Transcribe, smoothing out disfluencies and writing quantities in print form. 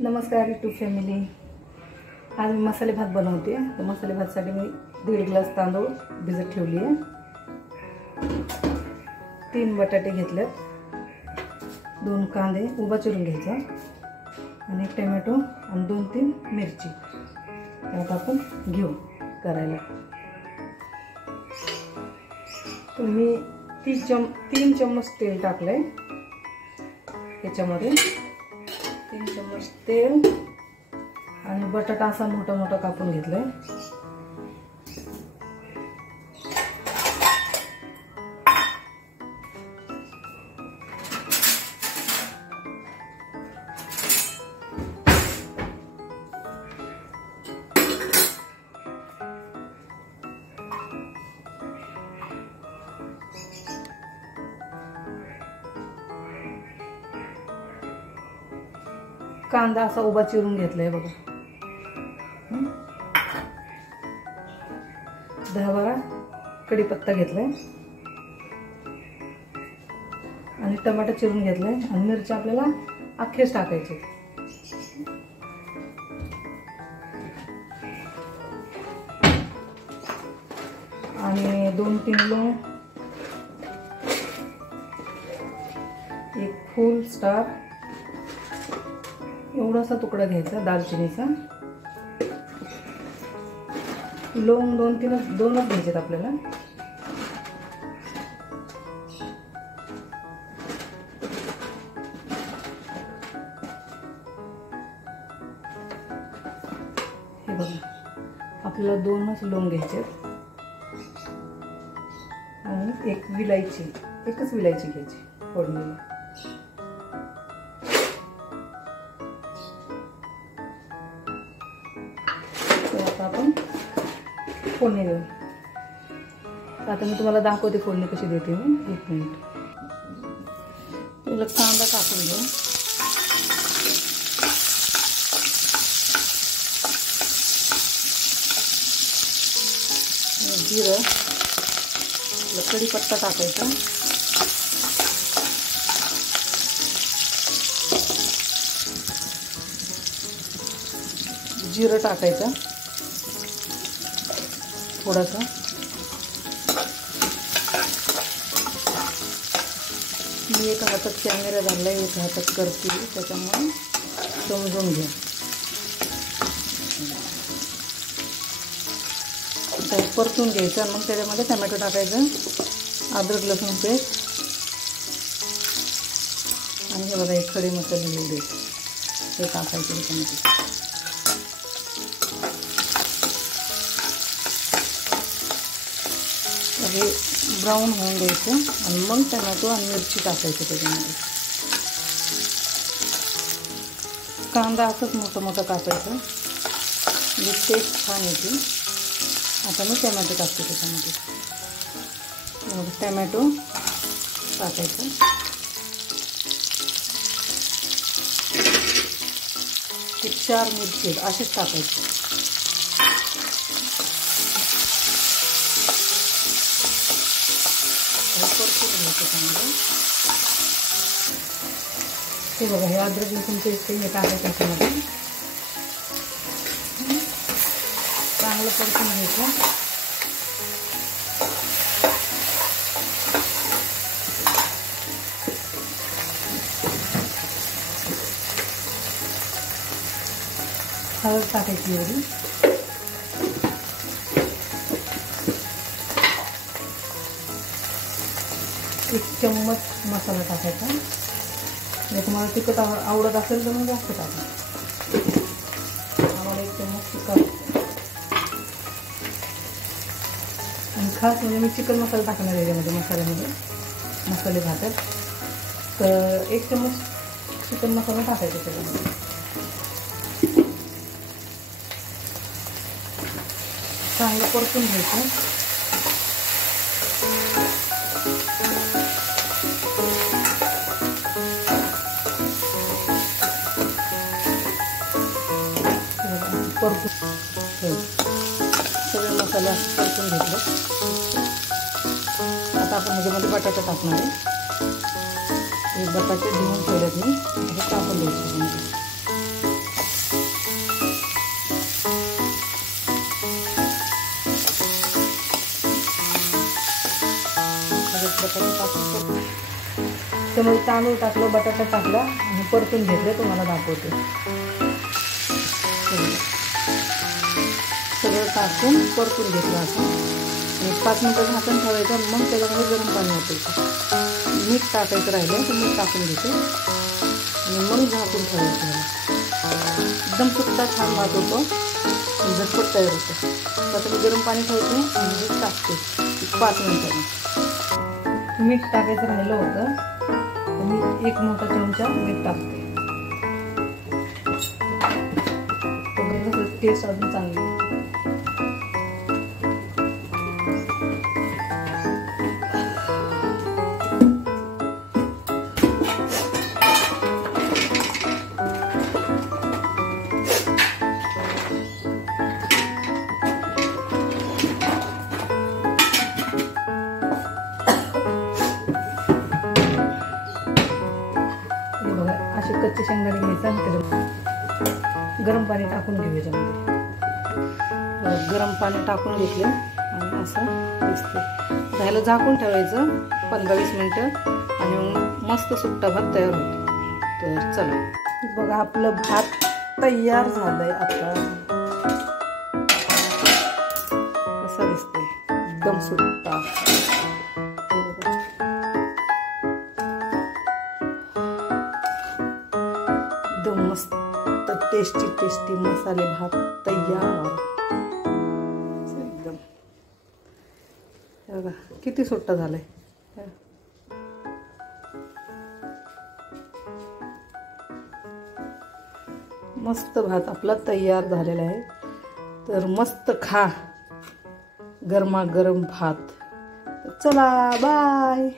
नमस्कार YouTube family. आज मी मसाले भात बनवते। तर मसाले भातसाठी मी 1.5 ग्लास तांदूळ भिजत ठेवली आहे। 3 बटाटे घेतलेत, 2 कांदे उभा चिरून घ्यायचा आणि टोमॅटो आणि 2-3 मिरची त्यात आपण घेऊ करायला। तर मी 3 चम्मच तेल टाकले याच्यामध्ये। 3 चम्मच तेल आणि बटाटा असा मोठा मोठा कापून घेतलाय। कांदा असा उभा चिरून घेतलाय बघा। 10-12 कढीपत्ता घेतलाय आणि टमाटर चिरून घेतलाय आणि मिरची आपल्याला अख्खेच टाकायचे। आणि 2-3 लवंग, 1 फुल स्टार, एवढासा तुकडा घ्यायचा दालचिनीचा। लवंग 2-3 घ्यायचे आपल्याला। हे बघा, आपल्याला 2च लवंग घ्यायचे आणि 1 विलायची, एकच विलायची घ्यायची फोडणीला। आता आपण फोडणी देऊ। आता मी तुम्हाला दाखवते फोडणी कशी देते मी। 1 मिनिट। पहिला कांदा टाकून घेऊ, जिरं, कढीपत्ता टाकायचा, जिरं टाकायचं थोडासा, मी 1 हातात कॅमेरा धरला, 1 हातात करते, त्याच्यामुळे समजून घ्या। परतून घ्यायचं, मग त्याच्यामध्ये टोमॅटो टाकायचं, अद्रक लसूण पेस्ट आणि हे बघा 1 खडे मसाले एवढे हे टाकायचे त्याच्यामध्ये। हे ब्राऊन होऊन द्यायचं आणि मग टोमॅटो आणि मिरची टाकायची त्याच्यामध्ये। कांदा असंच मोठं मोठं कापायचं म्हणजे टेस्ट छान येते। आता मी टोमॅटो टाकते त्याच्यामध्ये। टोमॅटो टाकायचं, हे 4 मिरची असेच टाकायचे। हे बघा, हे अद्रक लसूण पेस्ट हे टाकायचं त्याच्यामध्ये, चांगलं परतून घ्यायचं। हळद टाकायची एवढी, 1 चम्मच मसाला टाकायचा। जर तुम्हाला तिखट आवडत असेल तर मग जास्त टाका। आम्हाला 1 चम्मच तिखट आणि खास म्हणजे मी चिकन मसाला टाकणार आहे याच्यामध्ये, मसाल्यामध्ये मसाले भातात। तर 1 चम्मच चिकन मसाला टाकायचा त्याच्यामध्ये। चांगलं परतून घ्यायचं। सगळे मसाले परतून घेतले। आता आपण ह्याच्यामध्ये बटाटे टाकणार आहे। हे बटाटे धुवून ठेवलेत मी, हे टाकून द्यायचे। त्याच्यामध्ये तांदूळ टाकलं, बटाटा टाकला आणि परतून घेतलं. तुम्हाला दाखवते. सगळं टाकून परतून घेतलं असं आणि 5 मिनिटं झाकण ठेवायचं. मग त्याच्यामध्ये गरम पाणी वाटायचं. मीठ टाकायचं राहिलं तर मीठ टाकून घेते आणि मग झाकून ठेवायचं. एकदम सुट्टा छान भात होतो आणि झटपट तयार होतं. आता मी गरम पाणी ठेवते आणि मीठ टाकते 5 मिनिटांनी. मीठ टाकायचं राहिलं होतं मी 1 मोठा चमचा मीठ टाकते. टेस्ट अजून चांगली. असे कच्चे शेंगदाणे घ्यायचं. गरम पाणी टाकून घेऊ याच्यामध्ये. गरम पाणी टाकून घेतलं आणि असं दिसतं. झालं झाकून ठेवायचं 15-20 मिनटं आणि मस्त सुट्टा भात तयार होतो. तर चला बघा आपलं भात तयार झालंय. आता कसं दिसतंय एकदम सुट्टा. एकदम मस्त टेस्टी मसाले भात तयार. एकदम बघा किती सुट्टा झालाय. मस्त भात आपला तयार झालेला आहे. तर मस्त खा गरमागरम भात. चला बाय.